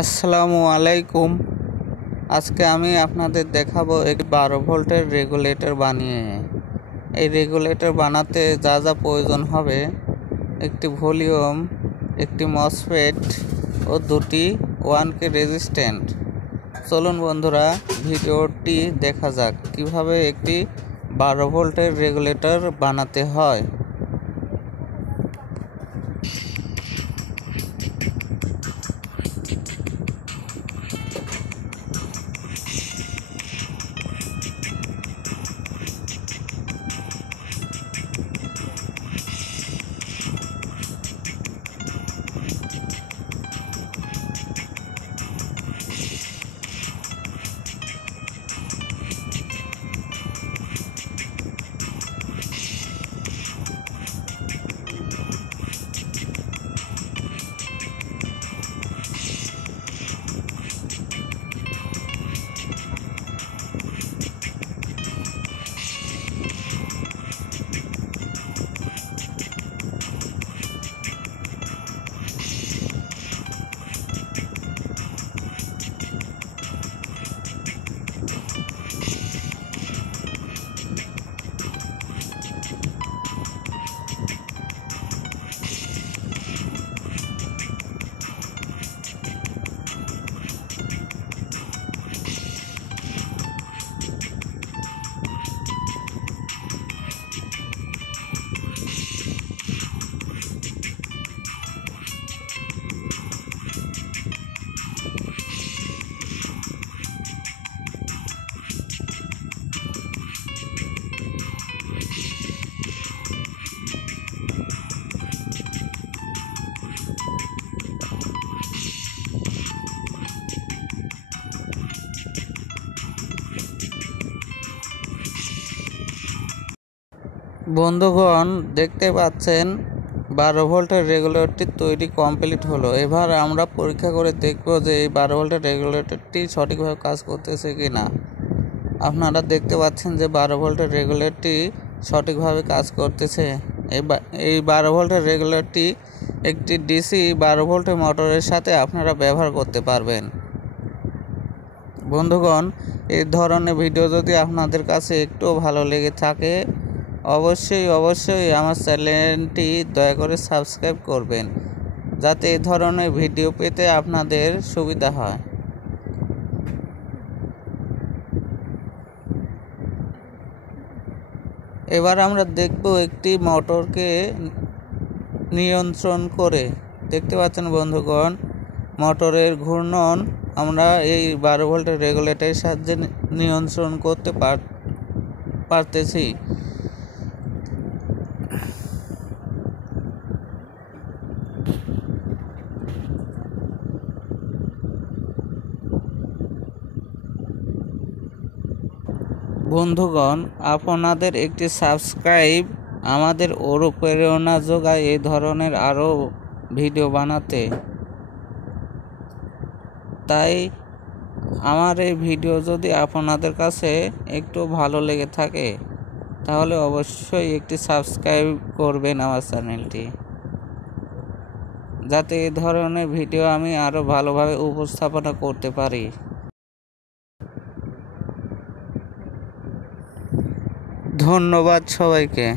আসসালামু আলাইকুম। আজকে আমি আপনাদের দেখাবো একটি 12 ভোল্টের রেগুলেটর বানিয়ে। এই রেগুলেটর বানাতে যা যা প্রয়োজন হবে: একটি ভলিউম, একটি মসফেট ও দুটি 1K রেজিস্ট্যান্ট। চলুন বন্ধুরা, ভিডিওটি দেখা যাক কিভাবে একটি 12 ভোল্টের রেগুলেটর বানাতে হয়। বন্ধুগণ, দেখতে পাচ্ছেন 12 ভোল্টের রেগুলেটরটি তৈরি কমপ্লিট হলো। এবার আমরা পরীক্ষা করে দেখব যে এই 12 ভোল্টের রেগুলেটরটি সঠিকভাবে কাজ করতেছে কি না। আপনারা দেখতে পাচ্ছেন যে 12 ভোল্টের রেগুলেটরটি সঠিকভাবে কাজ করতেছে। এই 12 ভোল্টের রেগুলেটরটি একটি ডিসি 12 ভোল্টের মোটরের সাথে আপনারা ব্যবহার করতে পারবেন। বন্ধুগণ, এই ধরনের ভিডিও যদি আপনাদের কাছে একটু ভালো লেগে থাকে, অবশ্যই আমার চ্যানেলটি দয়া করে সাবস্ক্রাইব করবেন, যাতে এই ধরনের ভিডিও পেতে আপনাদের সুবিধা হয়। এবার আমরা দেখব একটি মোটরকে নিয়ন্ত্রণ করে। দেখতে পাচ্ছেন বন্ধুগণ, মোটরের ঘূর্ণন আমরা এই 12 ভোল্টের রেগুলেটরের সাহায্যে নিয়ন্ত্রণ করতে পারতেছি। বন্ধুগণ, আপনাদের একটি সাবস্ক্রাইব আমাদের অনুপ্রেরণা যোগায় এই ধরনের আরও ভিডিও বানাতে। তাই আমার এই ভিডিও যদি আপনাদের কাছে একটু ভালো লেগে থাকে, তাহলে অবশ্যই একটি সাবস্ক্রাইব করবেন আমার চ্যানেলটি, যাতে এই ধরনের ভিডিও আমি আরও ভালোভাবে উপস্থাপনা করতে পারি। ধন্যবাদ সবাইকে।